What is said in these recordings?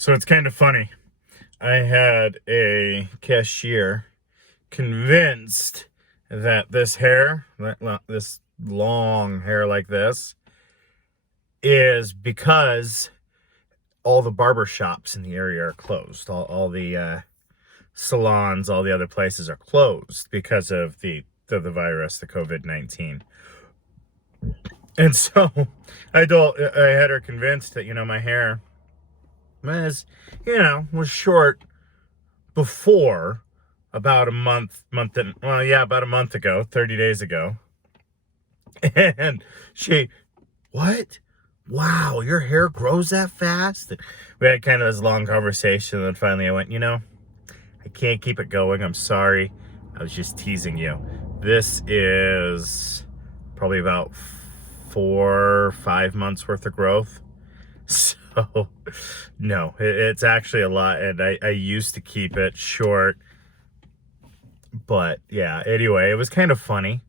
So it's kind of funny. I had a cashier convinced that this hair, this long hair like this, is because all the barber shops in the area are closed. All the salons, all the other places are closed because of the virus, the COVID-19. And so I had her convinced that, my hair was short before about about a month ago, 30 days ago. And what? Wow, your hair grows that fast? And we had kind of this long conversation, and then finally I went, I can't keep it going. I'm sorry. I was just teasing you. This is probably about 4 or 5 months worth of growth. So, no, it's actually a lot, and I used to keep it short. But, yeah, anyway, it was kind of funny.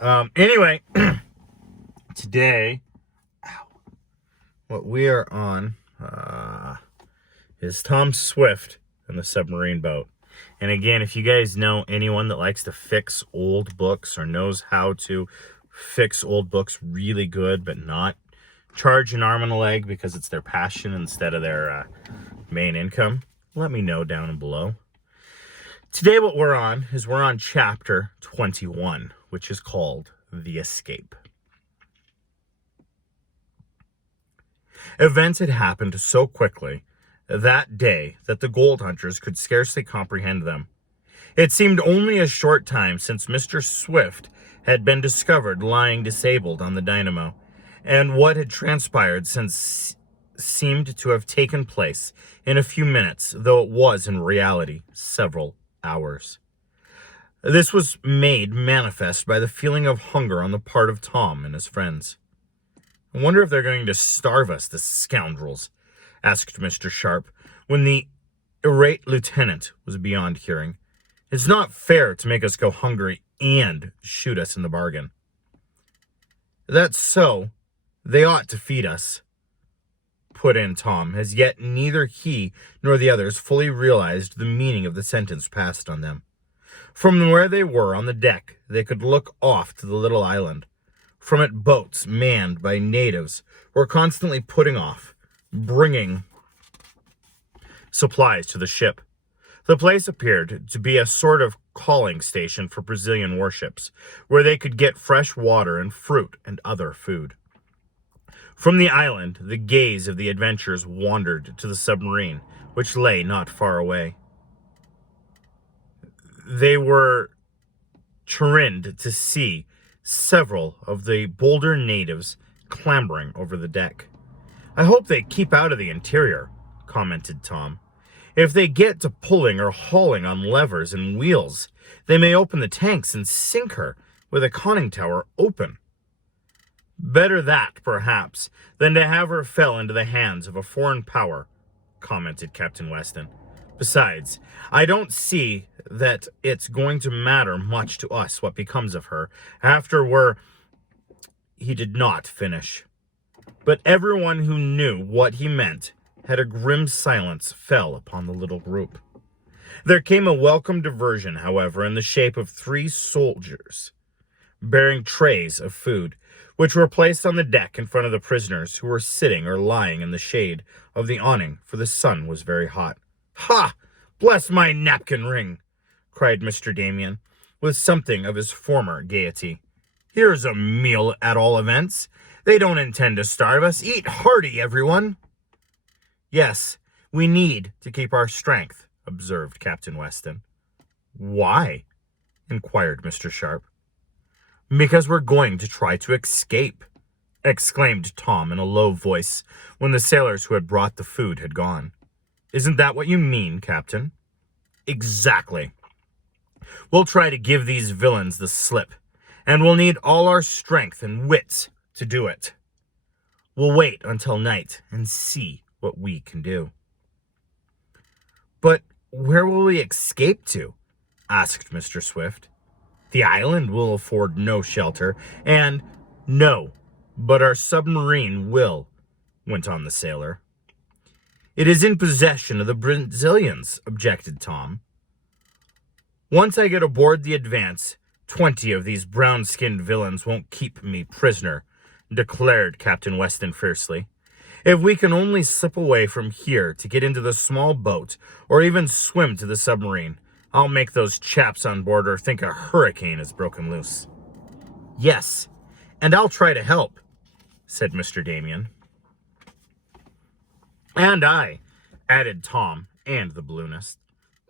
Anyway, today, what we are on is Tom Swift and the submarine boat. And again, if you guys know anyone that likes to fix old books or knows how to fix old books really good but not charge an arm and a leg because it's their passion instead of their main income, let me know down below. Today what we're on chapter 21, which is called The Escape. Events had happened so quickly that day that the gold hunters could scarcely comprehend them. It seemed only a short time since Mr. Swift had been discovered lying disabled on the dynamo, and what had transpired since seemed to have taken place in a few minutes, though it was in reality several hours. This was made manifest by the feeling of hunger on the part of Tom and his friends. I wonder if they're going to starve us, the scoundrels, asked Mr. Sharp, when the irate lieutenant was beyond hearing. It's not fair to make us go hungry and shoot us in the bargain. That's so. They ought to feed us, put in Tom, as yet neither he nor the others fully realized the meaning of the sentence passed on them. From where they were on the deck, they could look off to the little island. From it, boats manned by natives were constantly putting off, bringing supplies to the ship. The place appeared to be a sort of calling station for Brazilian warships, where they could get fresh water and fruit and other food. From the island, the gaze of the adventurers wandered to the submarine, which lay not far away. They were chagrined to see several of the bolder natives clambering over the deck. I hope they keep out of the interior, commented Tom. If they get to pulling or hauling on levers and wheels, they may open the tanks and sink her with a conning tower open. Better that, perhaps, than to have her fell into the hands of a foreign power, commented Captain Weston. Besides, I don't see that it's going to matter much to us what becomes of her after He did not finish. But everyone who knew what he meant had a grim silence fell upon the little group. There came a welcome diversion, however, in the shape of 3 soldiers bearing trays of food, which were placed on the deck in front of the prisoners who were sitting or lying in the shade of the awning, for the sun was very hot. Ha! Bless my napkin ring! Cried Mr. Damien, with something of his former gaiety. Here's a meal at all events. They don't intend to starve us. Eat hearty, everyone. Yes, we need to keep our strength, observed Captain Weston. Why? Inquired Mr. Sharp. Because we're going to try to escape, exclaimed Tom in a low voice when the sailors who had brought the food had gone. Isn't that what you mean, Captain? Exactly. We'll try to give these villains the slip, and we'll need all our strength and wits to do it. We'll wait until night and see what we can do. But where will we escape to? Asked Mr. Swift. The island will afford no shelter, and no, but our submarine will, went on the sailor. It is in possession of the Brazilians, objected Tom. Once I get aboard the Advance, 20 of these brown-skinned villains won't keep me prisoner, declared Captain Weston fiercely. If we can only slip away from here to get into the small boat, or even swim to the submarine, I'll make those chaps on board or think a hurricane has broken loose. Yes, and I'll try to help, said Mr. Damien. And I, added Tom and the balloonist.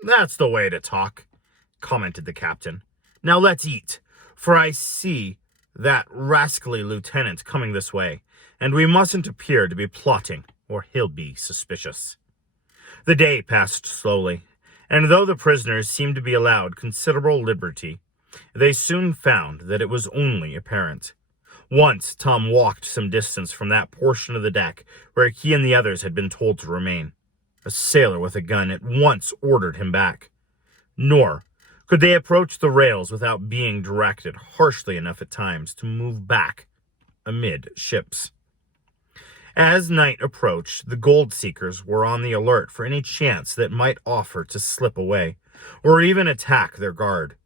That's the way to talk, commented the captain. Now let's eat, for I see that rascally lieutenant coming this way, and we mustn't appear to be plotting, or he'll be suspicious. The day passed slowly, and though the prisoners seemed to be allowed considerable liberty, they soon found that it was only apparent. Once Tom walked some distance from that portion of the deck where he and the others had been told to remain. A sailor with a gun at once ordered him back. Nor could they approach the rails without being directed harshly enough at times to move back amid ships. As night approached, the gold seekers were on the alert for any chance that might offer to slip away, or even attack their guard.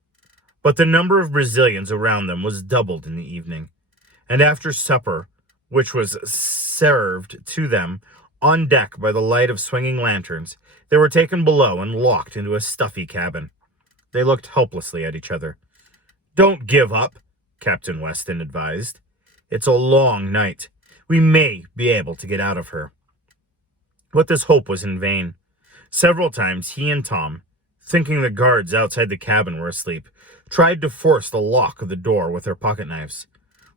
But the number of Brazilians around them was doubled in the evening, and after supper, which was served to them on deck by the light of swinging lanterns, they were taken below and locked into a stuffy cabin. They looked helplessly at each other. Don't give up, Captain Weston advised. It's a long night. We may be able to get out of her. But this hope was in vain. Several times he and Tom, thinking the guards outside the cabin were asleep, tried to force the lock of the door with their pocket knives,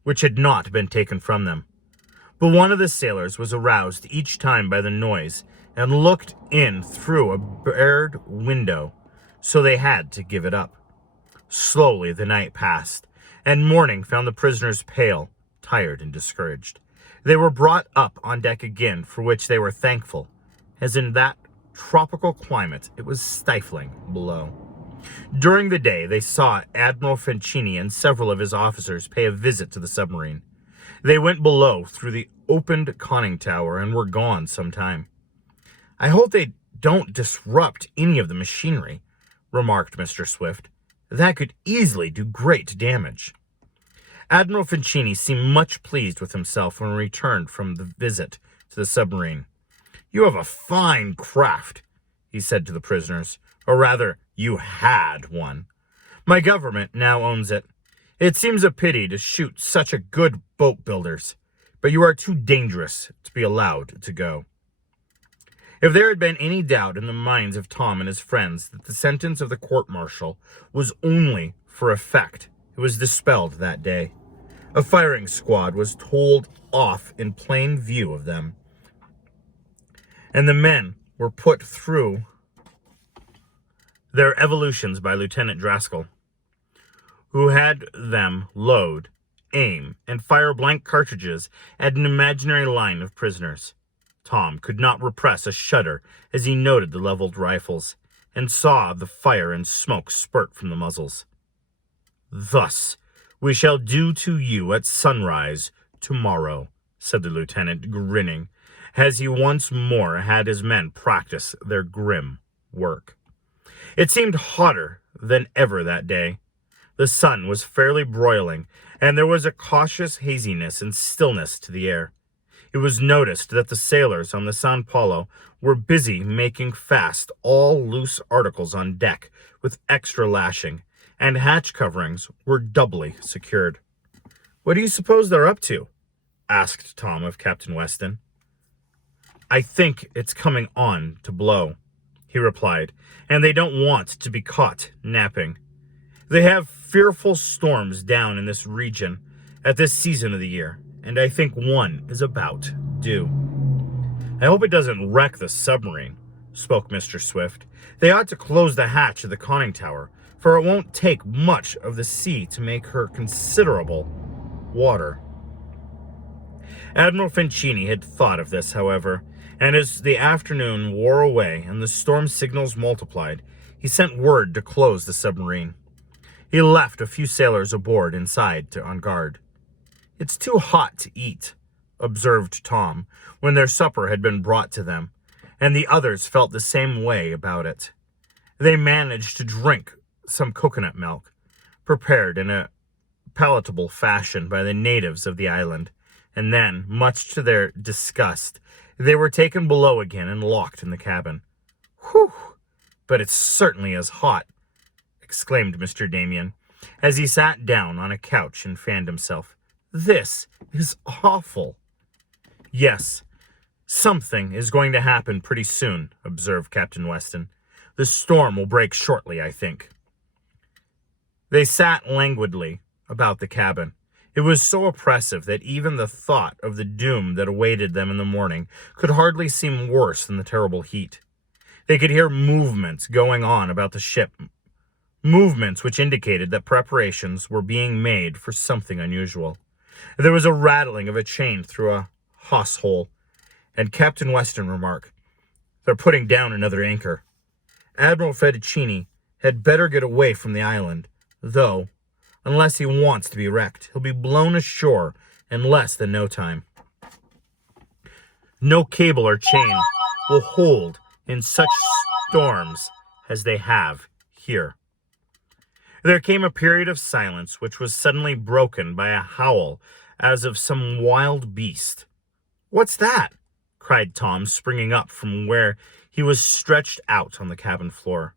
which had not been taken from them. But one of the sailors was aroused each time by the noise and looked in through a barred window, so they had to give it up. Slowly the night passed, and morning found the prisoners pale, tired, and discouraged. They were brought up on deck again, for which they were thankful, as in that tropical climate it was stifling below. During the day, they saw Admiral Fancini and several of his officers pay a visit to the submarine. They went below through the opened conning tower and were gone some time. I hope they don't disrupt any of the machinery, remarked Mr. Swift. That could easily do great damage. Admiral Fancini seemed much pleased with himself when he returned from the visit to the submarine. You have a fine craft, he said to the prisoners, or rather, you had one. My government now owns it. It seems a pity to shoot such a good boat builders, but you are too dangerous to be allowed to go. If there had been any doubt in the minds of Tom and his friends that the sentence of the court-martial was only for effect, it was dispelled that day. A firing squad was told off in plain view of them, and the men were put through their evolutions by Lieutenant Draskell, who had them load, aim, and fire blank cartridges at an imaginary line of prisoners. Tom could not repress a shudder as he noted the leveled rifles and saw the fire and smoke spurt from the muzzles. Thus we shall do to you at sunrise tomorrow, said the lieutenant, grinning, as he once more had his men practice their grim work. It seemed hotter than ever that day. The sun was fairly broiling, and there was a cautious haziness and stillness to the air. It was noticed that the sailors on the San Paulo were busy making fast all loose articles on deck with extra lashing, and hatch coverings were doubly secured. What do you suppose they're up to? Asked Tom of Captain Weston. I think it's coming on to blow, he replied, and they don't want to be caught napping. They have fearful storms down in this region at this season of the year, and I think one is about due. I hope it doesn't wreck the submarine, spoke Mr. Swift. They ought to close the hatch of the conning tower, for it won't take much of the sea to make her considerable water. Admiral Fancini had thought of this, however, and as the afternoon wore away and the storm signals multiplied, he sent word to close the submarine. He left a few sailors aboard inside on guard. It's too hot to eat, observed Tom, when their supper had been brought to them. and the others felt the same way about it. They managed to drink some coconut milk, prepared in a palatable fashion by the natives of the island, and then, much to their disgust, they were taken below again and locked in the cabin. "Whew! But it certainly is hot," exclaimed Mr. Damien, as he sat down on a couch and fanned himself. "This is awful." "Yes, something is going to happen pretty soon," observed Captain Weston. "The storm will break shortly, I think." They sat languidly about the cabin. It was so oppressive that even the thought of the doom that awaited them in the morning could hardly seem worse than the terrible heat. They could hear movements going on about the ship, movements which indicated that preparations were being made for something unusual. There was a rattling of a chain through a hawse hole, and Captain Weston remarked, "They're putting down another anchor. Admiral Fettuccini had better get away from the island, though, unless he wants to be wrecked, he'll be blown ashore in less than no time. No cable or chain will hold in such storms as they have here." There came a period of silence which was suddenly broken by a howl as of some wild beast. "What's that?" cried Tom, springing up from where he was stretched out on the cabin floor.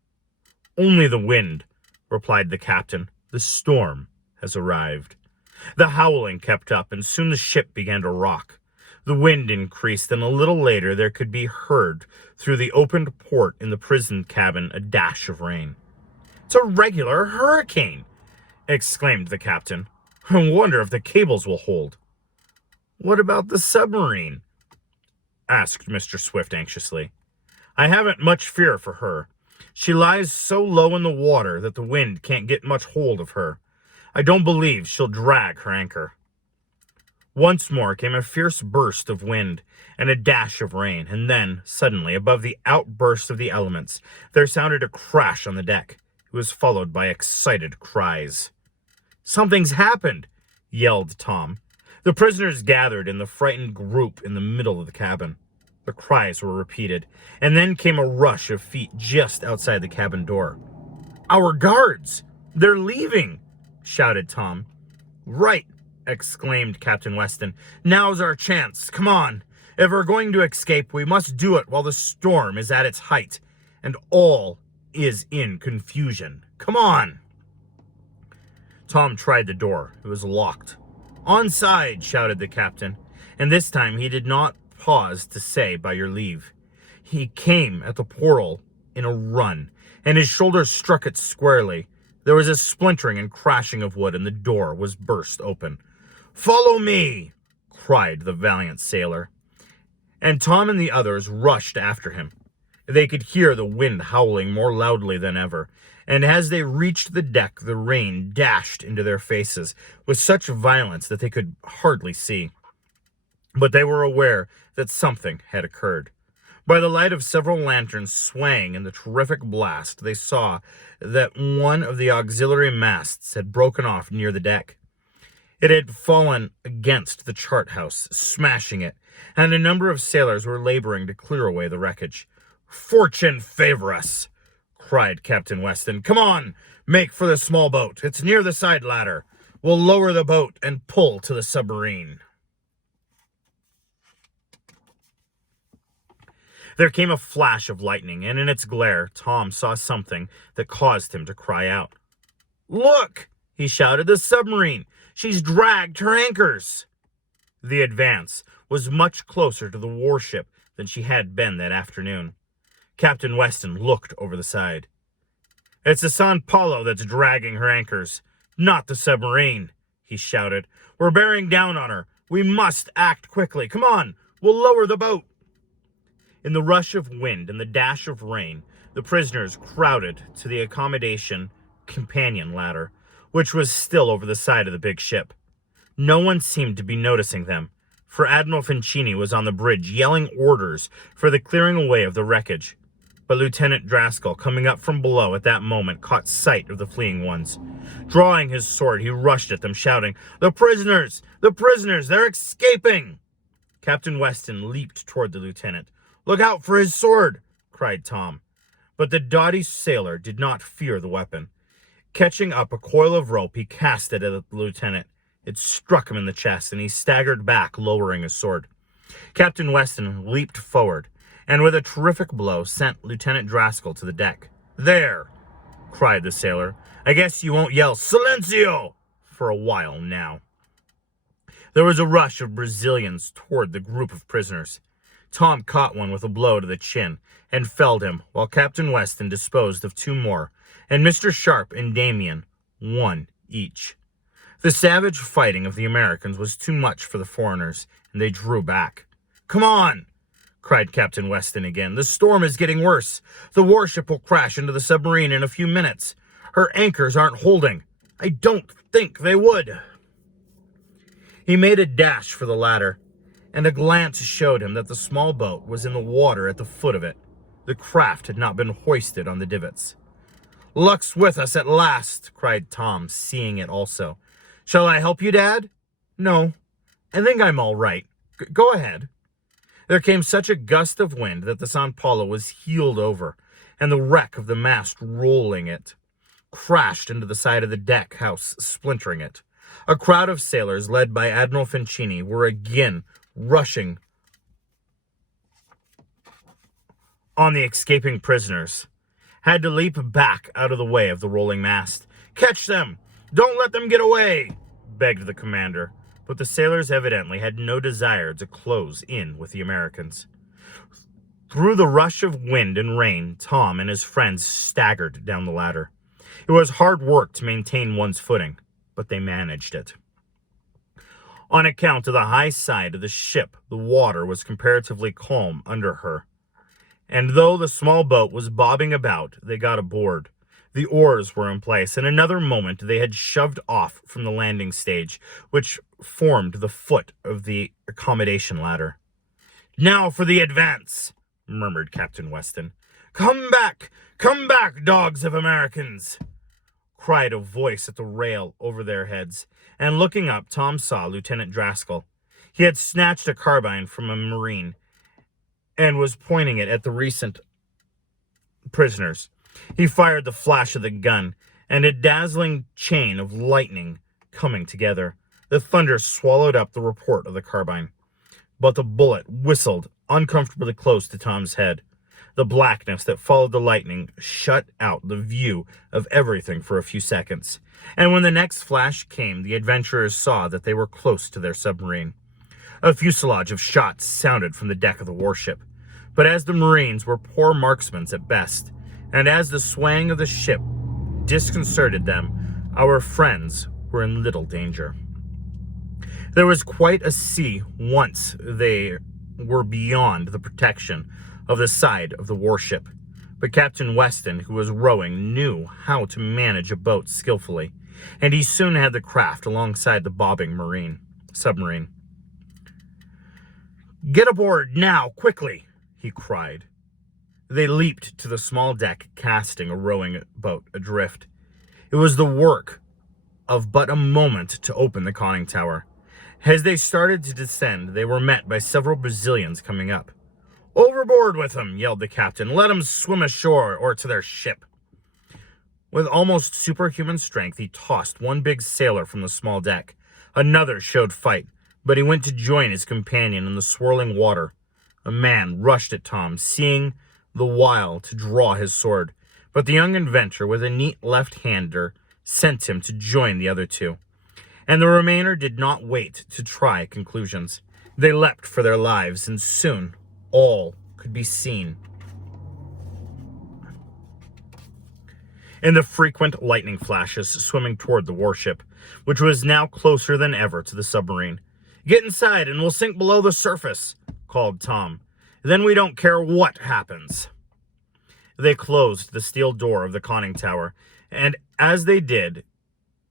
"Only the wind," replied the captain. "The storm has arrived." The howling kept up, and soon the ship began to rock. The wind increased, and a little later there could be heard through the opened port in the prison cabin a dash of rain. "It's a regular hurricane!" exclaimed the captain. "I wonder if the cables will hold." "What about the submarine?" asked Mr. Swift anxiously. "I haven't much fear for her. She lies so low in the water that the wind can't get much hold of her. I don't believe she'll drag her anchor." Once more came a fierce burst of wind and a dash of rain, and then, suddenly, above the outburst of the elements, there sounded a crash on the deck. It was followed by excited cries. "Something's happened!" yelled Tom. The prisoners gathered in the frightened group in the middle of the cabin. The cries were repeated, and then came a rush of feet just outside the cabin door. "Our guards! They're leaving!" shouted Tom. "Right!" exclaimed Captain Weston. "Now's our chance. Come on! If we're going to escape, we must do it while the storm is at its height, and all is in confusion. Come on!" Tom tried the door. It was locked. "Onside!" shouted the captain, and this time he did not pause to say, "By your leave." He came at the portal in a run, and his shoulders struck it squarely. There was a splintering and crashing of wood, and the door was burst open. "Follow me!" cried the valiant sailor, and Tom and the others rushed after him. They could hear the wind howling more loudly than ever, and as they reached the deck, the rain dashed into their faces with such violence that they could hardly see. But they were aware that something had occurred. By the light of several lanterns swaying in the terrific blast, they saw that one of the auxiliary masts had broken off near the deck. It had fallen against the chart house, smashing it, and a number of sailors were laboring to clear away the wreckage. "Fortune favor us!" cried Captain Weston. "Come on, make for the small boat. It's near the side ladder. We'll lower the boat and pull to the submarine." There came a flash of lightning, and in its glare, Tom saw something that caused him to cry out. "Look!" he shouted. "The submarine! She's dragged her anchors!" The Advance was much closer to the warship than she had been that afternoon. Captain Weston looked over the side. "It's the San Paulo that's dragging her anchors, not the submarine," he shouted. "We're bearing down on her. We must act quickly. Come on, we'll lower the boat." In the rush of wind and the dash of rain, the prisoners crowded to the accommodation companion ladder, which was still over the side of the big ship. No one seemed to be noticing them, for Admiral Fettuccini was on the bridge yelling orders for the clearing away of the wreckage. But Lieutenant Driscoll, coming up from below at that moment, caught sight of the fleeing ones. Drawing his sword, he rushed at them, shouting, "The prisoners! The prisoners! They're escaping!" Captain Weston leaped toward the lieutenant, Look out for his sword, cried Tom. But the doughty sailor did not fear the weapon. Catching up a coil of rope, he cast it at the lieutenant. It struck him in the chest, and he staggered back, lowering his sword. Captain Weston leaped forward, and with a terrific blow sent Lieutenant Draskell to the deck. "There!" cried the sailor. "I guess you won't yell 'Silencio!' for a while now." There was a rush of Brazilians toward the group of prisoners. Tom caught one with a blow to the chin and felled him, while Captain Weston disposed of two more, and Mr. Sharp and Damien, one each. The savage fighting of the Americans was too much for the foreigners, and they drew back. "Come on!" cried Captain Weston again. "The storm is getting worse. The warship will crash into the submarine in a few minutes. Her anchors aren't holding. I don't think they would." He made a dash for the ladder, and a glance showed him that the small boat was in the water at the foot of it. The craft had not been hoisted on the divots. "Luck's with us at last," cried Tom, seeing it also. "Shall I help you, Dad?" "No, I think I'm all right. Go ahead." There came such a gust of wind that the San Paulo was heeled over, and the wreck of the mast rolling it crashed into the side of the deck house, splintering it. A crowd of sailors, led by Admiral Fincini, were again rushing on the escaping prisoners, had to leap back out of the way of the rolling mast. "Catch them! Don't let them get away!" begged the commander, but the sailors evidently had no desire to close in with the Americans. Through the rush of wind and rain, Tom and his friends staggered down the ladder. It was hard work to maintain one's footing, but they managed it. On account of the high side of the ship, the water was comparatively calm under her, and though the small boat was bobbing about, they got aboard. The oars were in place. In another moment, they had shoved off from the landing stage, which formed the foot of the accommodation ladder. "Now for the advance," murmured Captain Weston. Come back, dogs of Americans!" cried a voice at the rail over their heads, and looking up, Tom saw Lieutenant Draskell. He had snatched a carbine from a Marine and was pointing it at the recent prisoners. He fired the flash of the gun, and a dazzling chain of lightning coming together. The thunder swallowed up the report of the carbine, but the bullet whistled uncomfortably close to Tom's head. The blackness that followed the lightning shut out the view of everything for a few seconds, and when the next flash came, the adventurers saw that they were close to their submarine. A fusilage of shots sounded from the deck of the warship, but as the Marines were poor marksmen at best, and as the swaying of the ship disconcerted them, our friends were in little danger. There was quite a sea once they were beyond the protection of the side of the warship, but Captain Weston, who was rowing, knew how to manage a boat skillfully, and he soon had the craft alongside the bobbing submarine. "Get aboard now, quickly!" he cried. They leaped to the small deck, casting a rowing boat adrift. It was the work of but a moment to open the conning tower. As they started to descend, they were met by several Brazilians coming up. "Overboard with them!" yelled the captain. "Let them swim ashore or to their ship." With almost superhuman strength, he tossed one big sailor from the small deck. Another showed fight, but he went to join his companion in the swirling water. A man rushed at Tom, seeing the while to draw his sword, but the young inventor, with a neat left-hander, sent him to join the other two. And the remainder did not wait to try conclusions. They leapt for their lives, and soon all could be seen in the frequent lightning flashes swimming toward the warship, which was now closer than ever to the submarine. "Get inside and we'll sink below the surface," called Tom. "Then we don't care what happens." They closed the steel door of the conning tower, and as they did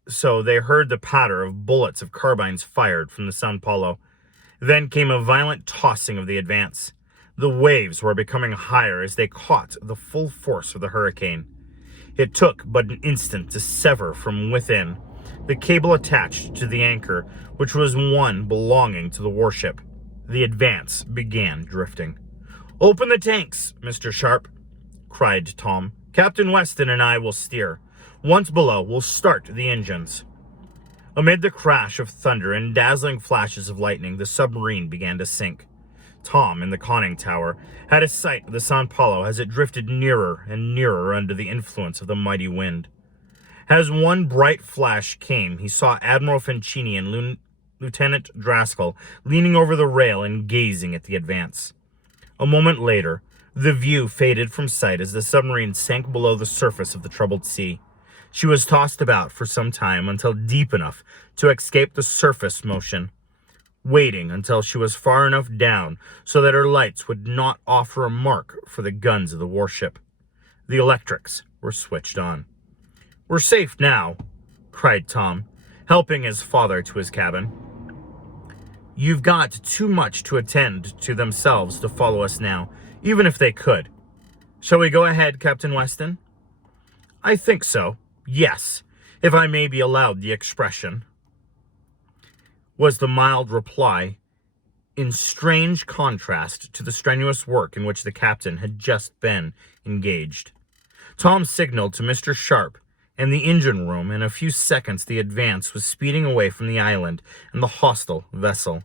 so, they heard the patter of bullets of carbines fired from the San Paulo. Then came a violent tossing of the Advance. The waves were becoming higher as they caught the full force of the hurricane. It took but an instant to sever from within the cable attached to the anchor, which was one belonging to the warship. The Advance began drifting. Open the tanks, Mr. Sharp, cried Tom. Captain Weston and I will steer. Once below, we'll start the engines. Amid the crash of thunder and dazzling flashes of lightning, the submarine began to sink. Tom, in the conning tower, had a sight of the San Paulo as it drifted nearer and nearer under the influence of the mighty wind. As one bright flash came, he saw Admiral Fincini and Lieutenant Draskell leaning over the rail and gazing at the Advance. A moment later, the view faded from sight as the submarine sank below the surface of the troubled sea. She was tossed about for some time until deep enough to escape the surface motion, waiting until she was far enough down so that her lights would not offer a mark for the guns of the warship. The electrics were switched on. "We're safe now," cried Tom, helping his father to his cabin. "You've got too much to attend to themselves to follow us now, even if they could. Shall we go ahead, Captain Weston?" "I think so. Yes, if I may be allowed the expression," was the mild reply, in strange contrast to the strenuous work in which the captain had just been engaged. Tom signaled to Mr. Sharp and the engine room. In a few seconds, the Advance was speeding away from the island and the hostile vessel.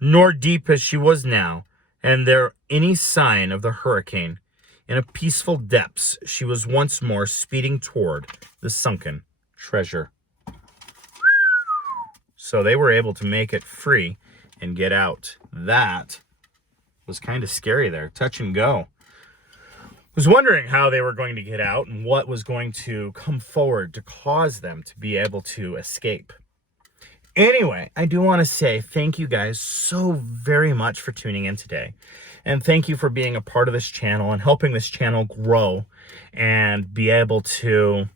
Nor deep as she was now, and there any sign of the hurricane. In a peaceful depths, she was once more speeding toward the sunken treasure. So they were able to make it free and get out. That was kind of scary there. Touch and go. Was wondering how they were going to get out and what was going to come forward to cause them to be able to escape. Anyway, I do want to say thank you guys so very much for tuning in today. And thank you for being a part of this channel and helping this channel grow and be able to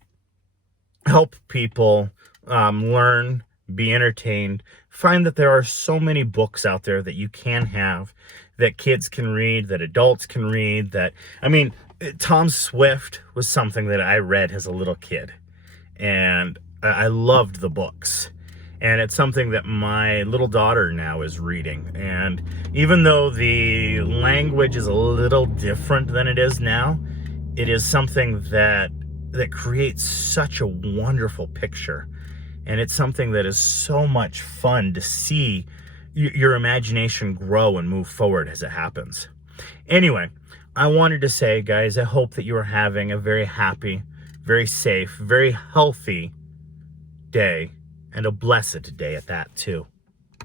help people learn, be entertained, find that there are so many books out there that you can have, that kids can read, that adults can read, Tom Swift was something that I read as a little kid, and I loved the books. And it's something that my little daughter now is reading. And even though the language is a little different than it is now, it is something that creates such a wonderful picture. And it's something that is so much fun to see your imagination grow and move forward as it happens. Anyway, I wanted to say, guys, I hope that you are having a very happy, very safe, very healthy day, and a blessed day at that, too.